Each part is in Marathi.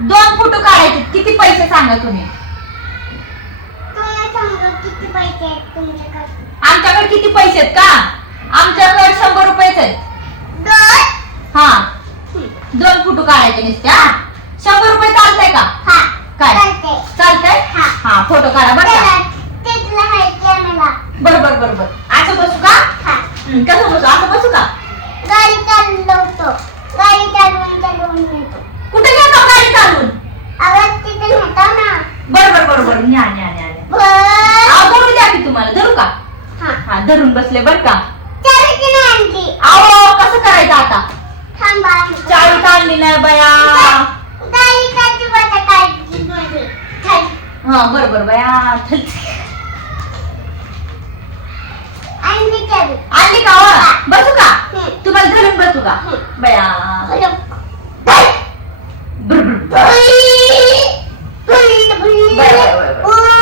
दोन फोटो काढायचे. किती पैसे सांगा तुम्ही? तुम्हाला सांगू किती पैसे आहेत तुमच्याकडे. आमच्याकडे किती पैसे आहेत का? आमच्याकडे शंभर रुपयेच आहेत. दोन? हा. दोन फोटो काढायचे नुसते हा? शंभर रुपये चालतंय का? हा. काय? चालते चालतंय? हा. हा फोटो काढा बरं का. त्याला तिथलं आहे कॅमेरा बरोबर बरोबर असं बसू का? हा. हं, कसं बसू? असं बसू का? गाडी चालवतो. गाडी चालवून चालवून येतो कुठे घेतो गाडी चालून बरोबर न्या न्या न्या. बर. द्या की तुम्हाला. धरू का? हा. हा धरून बसले बर का? कसं करायचं आता? नाही बया. हा बरोबर बया. आणली का वा? बसू का? हं. तुम्हाला धरून बसू का? हं. बया.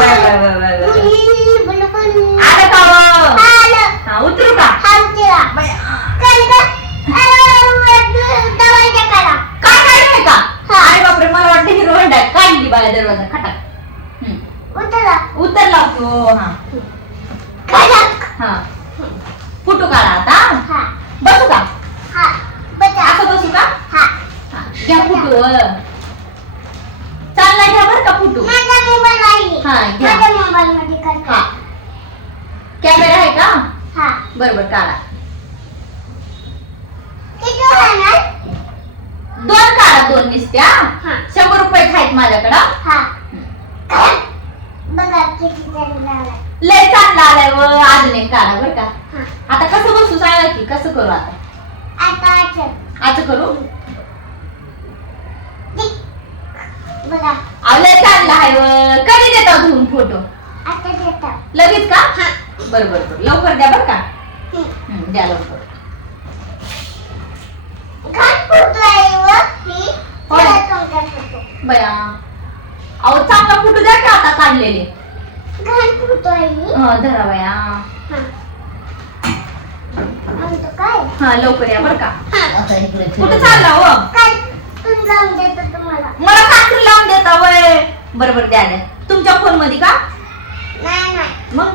Bye, bye. Bye, bye, bye, bye, bye. Boule, बुल, बुल. आलं का व? आलं. हा उतरू का हा, उतरा. बया. चल गं. अरे, दरवाजा काढा. काय काढलंय का हा. अरे बापरे मला वाटतं हिरो होंडा आहे. काढली बाया दरवाजा खटाक हं. उतरा. उतरला तो हा खडक. हा फोटो काढा आता हा, बसू का हा. बसा. असं बसू का हा. हा, घ्या फोटो चालला घ्या बरं का फोटो माझा मोबाईल आहे. हा, घ्या. माझ्या मोबाईल मध्ये करते. हा कॅमेरा आहे का हा. बरोबर काढा? दोन काढा दोन निसत्या हा. शंभर रुपये आहेत माझ्याकडं हा. लय चांगला आलाय व अजून एक काढा बरं का हा. आता कसं बसू सांगा की कसं करू आता. असं करू लय चांगला आहे व कधी देता धुवून फोटो आता देतो. लगेच का हा. बरं बरं बरं लवकर द्या बरं का हं. हं, द्या लवकर. ही. बया. अहो चांगला फोटो द्या का आता काढलेले. ही. धरा बया. हा. हा लवकर या बरं का. हा. आता इकडे कुठं चालला हो? काय? तुम्ही लावून देतो तुम्हाला. मला कात्री लावून देता वय. बरोबर द्या द्या. तुमच्या फोनमध्ये का? नाही नाही. मग.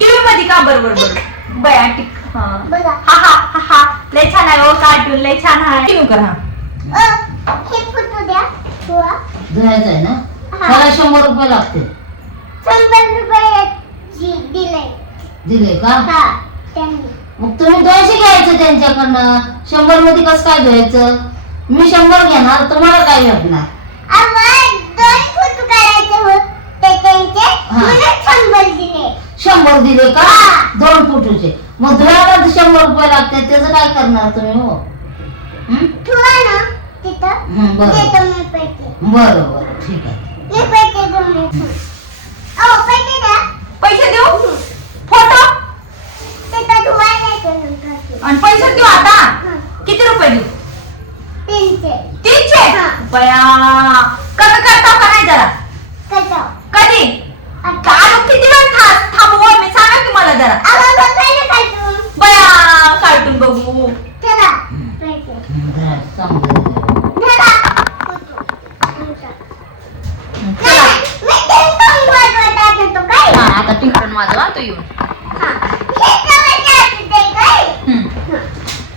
टीव्ही मध्ये का? बरोबर बरोबर बया टिक हा. बघा. हा हा हा हा. लय छान आहे हो कार्टून. लय छान आहे. कर. हा अ, हे फोटो द्या. हुआ. धुवायचं आहे ना? हा. त्याला शंभर रुपये लागते शंभर रुपये जी दिले. दिले का? हा त्यांनी. मग तुम्ही दोनशे घ्यायचं त्यांच्याकडनं. शंभरमध्ये कसं काय धुवायचं? मी शंभर घेणार तुम्हाला काय भेटणार? आम्हाला दोन फोटो काढायचे होते त्यांचे हा. म्हणून शंभर दिले. शंभर दिले का. दोन फुटूचे. मग धुवायला शंभर रुपये लागते त्याचं काय करणार तुम्ही हो? हं? ठेवा ना तिथं. हं, बरं. देतो मी पैसे. बरं बरं. ठीक आहे मी पैसे घेऊन येतो अहो पैसे द्या पैसे देऊ फोटो तिथं धुवायला येतो नंतर आणि पैसे देऊ आता हं. किती रुपये देऊ तीनशे तीनशे हा. बया कमी करता का नाही जरा कसं कधी आता अरे किती वेळ था- थांबू हो? मी सांगा की मला जरा आम्हाला बघायला काय तू बया कार्टून बघू चला पैसे हं, धरा, चांगलं दिलं. धरा फोटो तुमचा. हं, नाही, चला. मी टिंगटॉंग वाजवत आहे तो काय हा, आता टिंगटॉंग वाजवा तू येऊन हा. हे सगळं असतं ते काय हं.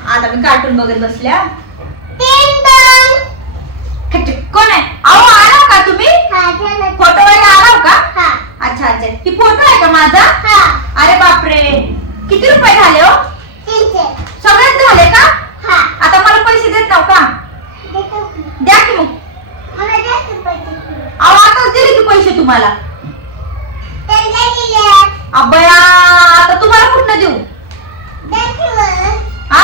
आता मी कार्टून बघत बसल्या? कोण आहे? अहो आला का तुम्ही? फोटो वगैरे आला का? हा. अच्छा अच्छा. ही फोटो आहे का माझा? हा. अरे बापरे. किती रुपये झाले हो? सगळेच झाले का? हा. आता मला पैसे देत नाव का? देतो की. द्या की मग. अहो आताच दिले की पैसे तुम्हाला. अबया आता तुम्हाला कुठनं देऊ? की. हा?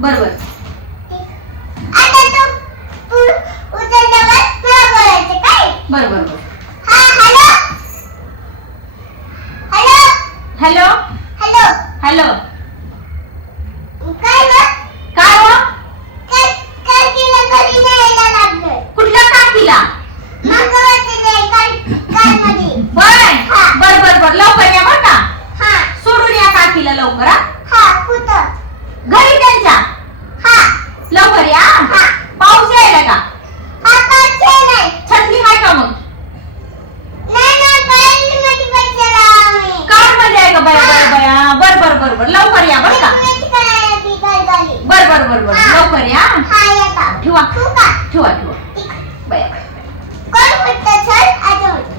बरोबर. बरोबर हॅलो? हॅलो? हॅलो? काय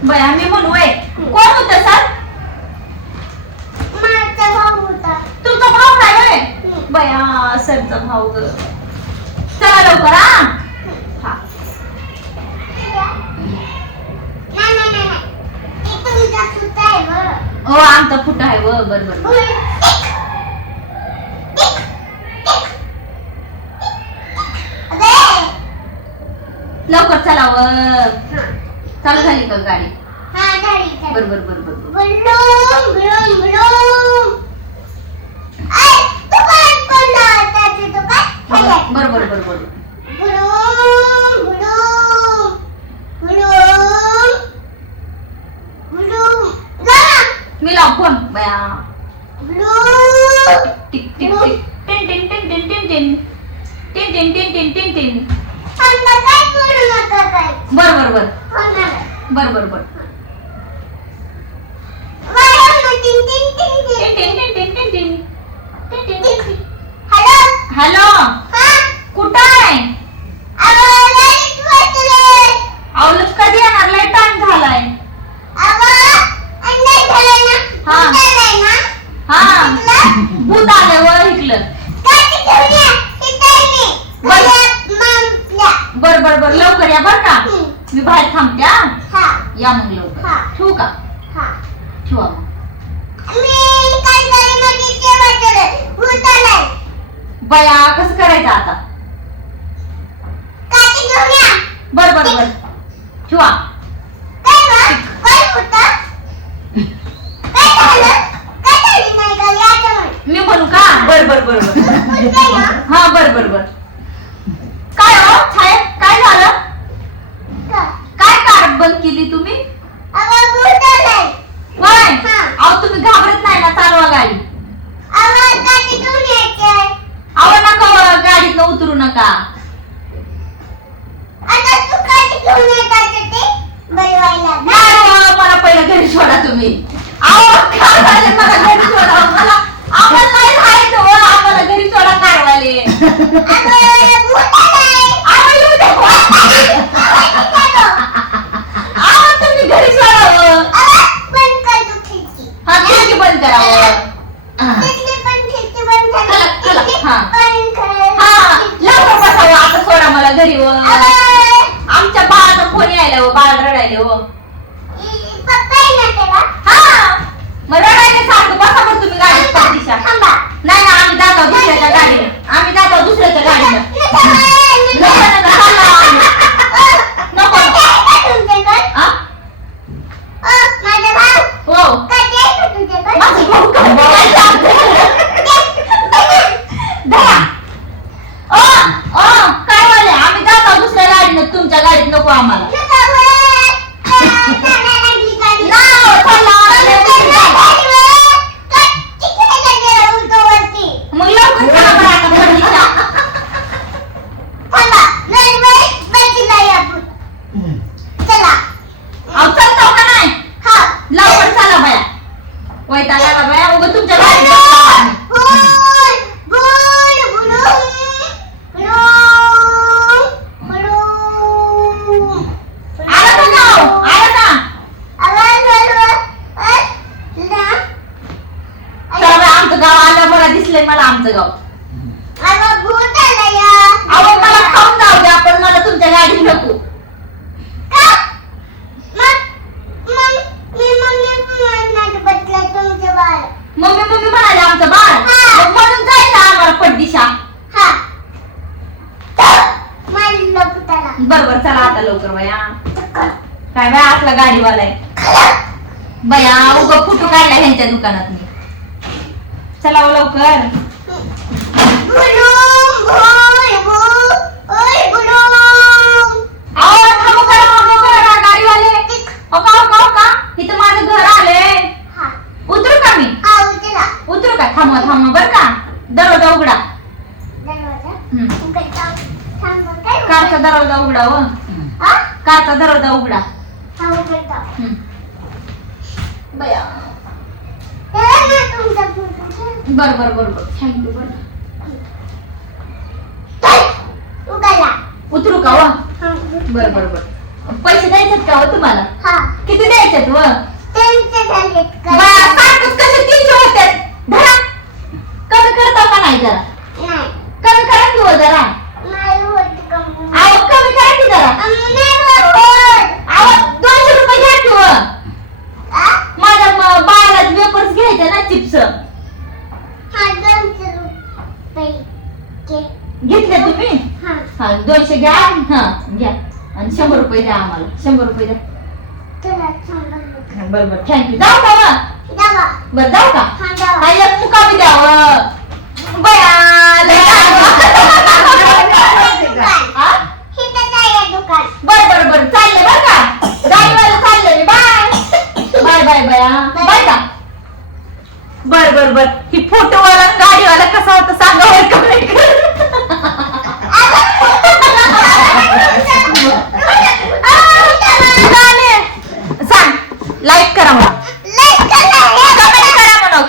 बया मी म्हणूय कोण होत सर? तुमचा भाऊ काय आहे बया सरचा भाऊ ग. चला लवकर हा? हा. नाही नाही नाही हो आमचा फुटा आहे व लवकर चला व चालू झाली का गाडी बरोबर बर बर बर मी लाव फोन बया टिक टिक टिक. टिन टिन टिन टिन टिन टिन. टिन टिन टिन टिन टिन. बर हॅलो कुठं आहे? कसं करायचं आता? बर बर बर. ठेवा. मी बोलू का? बर बर बर हा बर बर बर. काय हो? साहेब काय झालं? काय कार बंद केली तुम्ही? अगं भूत आलं या. अहो मला खाऊन जाऊ द्या पण मला तुमच्या गाडीत नको. मम्मी मम्मी मम्मी म्हणाले आमचं बाळ. मग म्हणून जायचं आम्हाला पटदिशा हा. मारलं भूताला बर बर चला आता लवकर बया. काय बाय आपला गाडीवाला आहे. बया उग फोटो काढला ह्यांच्या दुकानात मी चला लवकर. हा उतरू का थांबवा थांबवा बर का? दरवाजा उघडा. कारचा दरवाजा उघडा व हा? कारचा दरवाजा उघडा. हा. बया तेव्हा ना तुमचा फोटो बर बर बर बर. थँक्यू बर. उतरू का व हा बर बर बर. पैसे द्यायचेत का हो तुम्हाला? हा. किती द्यायचेत व त्यांचे झालेत का बया, सारखंच कसे तीनशे होते धरा कमी करता का नाही जरा नाही कमी करा की हो जरा नाही होत कमी अहो कमी करा की जरा नाही होत अहो दोनशे रुपये घ्या की व आ? माझ्या म- बाळाला वेपर्स घ्यायचे ना चिप्स हा दोनशे रुपये घे. घेतले तुम्ही हा दोनशे घ्या हा घ्या. आणि शंभर रुपये द्या आम्हाला. शंभर रुपये द्या. बरं बरं. थँक्यू जाऊ का मग? बरं जाऊ का? हा जावा हा एक मुका द्यावं बया बर बर बर. चाललंय बर का? गाडीवाला चालले बाय बाय बाय बाय. बया बाय का? बर बर बर. ही फोटोवाला आणि गाडीवाला कसा होता सांगा बरं का? मी? लाईक करा म्हणा. कमेंट करा. म्हणा.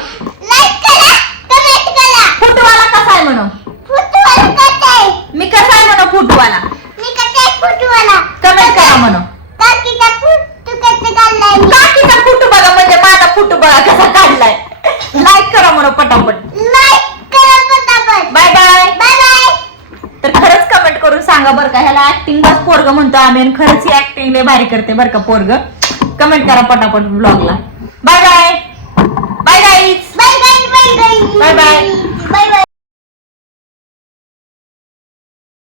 फोटोवाला कसा आहे मी कसा आहे फोटोवाला? कमेंट करा काकीचा फुट बघा म्हणजे माझा फोटो बघा कसा काढलाय. लाईक करा पटापट. बाय बाय बाय बाय तर खरंच कमेंट करून सांगा बरं का ह्याला ऍक्टिंग पोरग म्हणतो आम्ही आणि खरंच ही ऍक्टिंग लय भारी करते बरं का पोरग. कमेंट करा पटापट ब्लॉगला bye bye bye guys bye bye bye bye bye bye